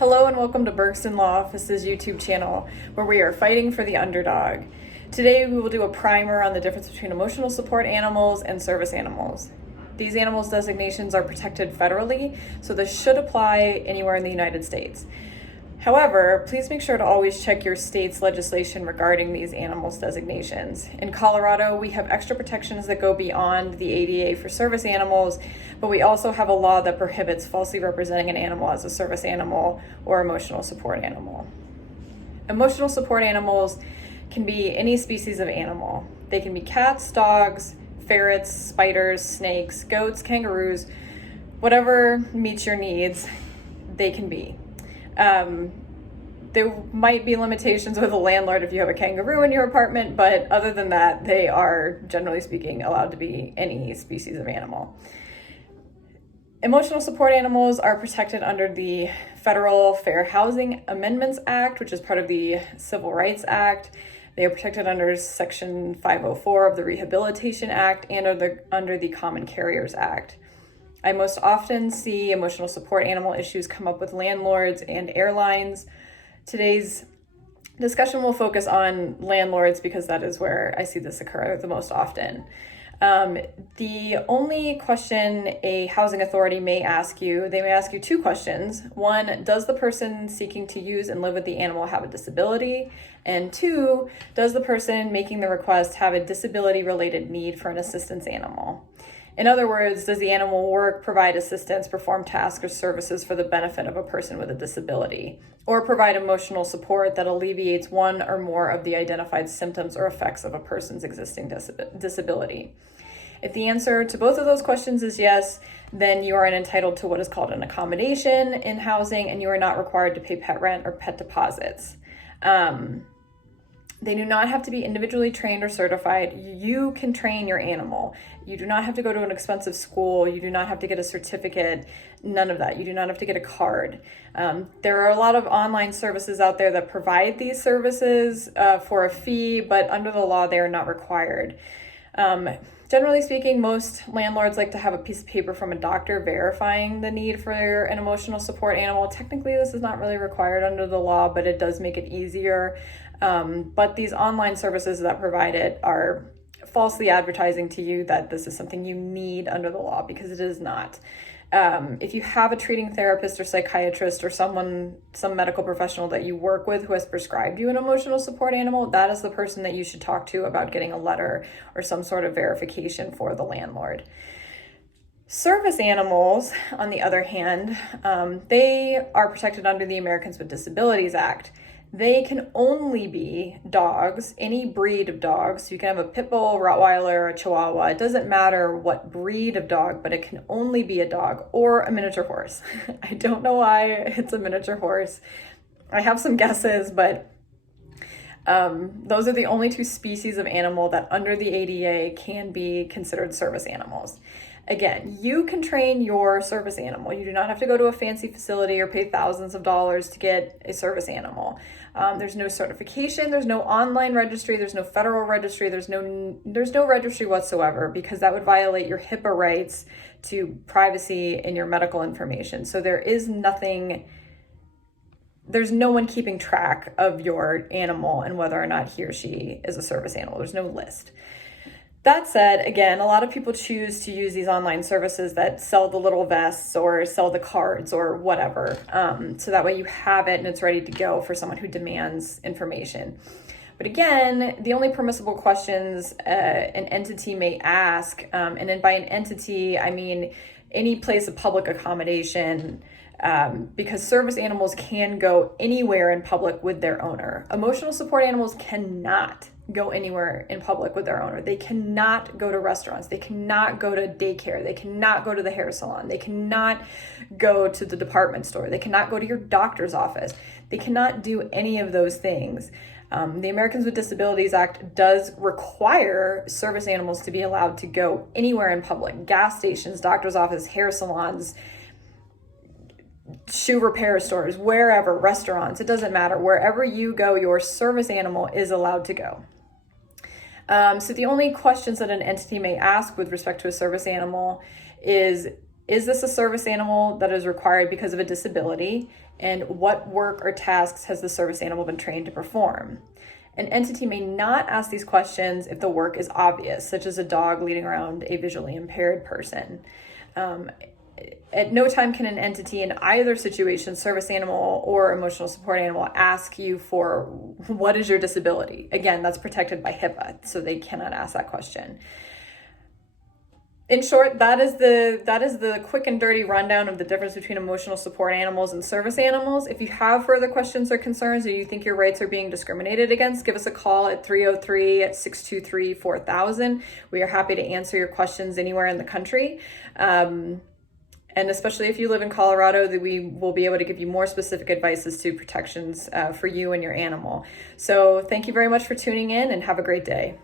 Hello and welcome to Bergston Law Office's YouTube channel, where we are fighting for the underdog. Today we will do a primer on the difference between emotional support animals and service animals. These animals' designations are protected federally, so this should apply anywhere in the United States. However, please make sure to always check your state's legislation regarding these animals' designations. In Colorado, we have extra protections that go beyond the ADA for service animals, but we also have a law that prohibits falsely representing an animal as a service animal or emotional support animal. Emotional support animals can be any species of animal. They can be cats, dogs, ferrets, spiders, snakes, goats, kangaroos, whatever meets your needs, they can be. There might be limitations with a landlord if you have a kangaroo in your apartment, but other than that, they are, generally speaking, allowed to be any species of animal. Emotional support animals are protected under the Federal Fair Housing Amendments Act, which is part of the Civil Rights Act. They are protected under Section 504 of the Rehabilitation Act and under the Common Carriers Act. I most often see emotional support animal issues come up with landlords and airlines. Today's discussion will focus on landlords because that is where I see this occur the most often. The only question a housing authority may ask you, they may ask you two questions. One, does the person seeking to use and live with the animal have a disability? And two, does the person making the request have a disability-related need for an assistance animal? In other words, does the animal work, provide assistance, perform tasks or services for the benefit of a person with a disability, or provide emotional support that alleviates one or more of the identified symptoms or effects of a person's existing disability? If the answer to both of those questions is yes, then you are entitled to what is called an accommodation in housing, and you are not required to pay pet rent or pet deposits. They do not have to be individually trained or certified. You can train your animal. You do not have to go to an expensive school. You do not have to get a certificate, none of that. You do not have to get a card. There are a lot of online services out there that provide these services for a fee, but under the law, they are not required. Generally speaking, most landlords like to have a piece of paper from a doctor verifying the need for an emotional support animal. Technically, this is not really required under the law, but it does make it easier. But these online services that provide it are falsely advertising to you that this is something you need under the law, because it is not. If you have a treating therapist or psychiatrist or some medical professional that you work with who has prescribed you an emotional support animal, that is the person that you should talk to about getting a letter or some sort of verification for the landlord. Service animals, on the other hand, they are protected under the Americans with Disabilities Act. They can only be dogs, any breed of dogs. So you can have a pit bull, Rottweiler, a Chihuahua. It doesn't matter what breed of dog, but it can only be a dog or a miniature horse. I don't know why it's a miniature horse. I have some guesses, but those are the only two species of animal that under the ADA can be considered service animals. Again, you can train your service animal. You do not have to go to a fancy facility or pay thousands of dollars to get a service animal. There's no certification, there's no online registry, there's no federal registry, there's no registry whatsoever, because that would violate your HIPAA rights to privacy in your medical information. So there's no one keeping track of your animal and whether or not he or she is a service animal. There's no list. That said, again, a lot of people choose to use these online services that sell the little vests or sell the cards or whatever. So that way you have it and it's ready to go for someone who demands information. But again, the only permissible questions an entity may ask, and then by an entity, I mean any place of public accommodation, because service animals can go anywhere in public with their owner. Emotional support animals cannot go anywhere in public with their owner. They cannot go to restaurants. They cannot go to daycare. They cannot go to the hair salon. They cannot go to the department store. They cannot go to your doctor's office. They cannot do any of those things. The Americans with Disabilities Act does require service animals to be allowed to go anywhere in public. Gas stations, doctor's office, hair salons, shoe repair stores, wherever, restaurants, it doesn't matter. Wherever you go, your service animal is allowed to go. So the only questions that an entity may ask with respect to a service animal is Is this a service animal that is required because of a disability? And what work or tasks has the service animal been trained to perform? An entity may not ask these questions if the work is obvious, such as a dog leading around a visually impaired person. At no time can an entity in either situation, service animal or emotional support animal, ask you for what is your disability. Again, that's protected by HIPAA, so they cannot ask that question. In short, that is the quick and dirty rundown of the difference between emotional support animals and service animals. If you have further questions or concerns, or you think your rights are being discriminated against, give us a call at 303-623-4000. We are happy to answer your questions anywhere in the country. And especially if you live in Colorado, that we will be able to give you more specific advice as to protections for you and your animal. So thank you very much for tuning in, and have a great day.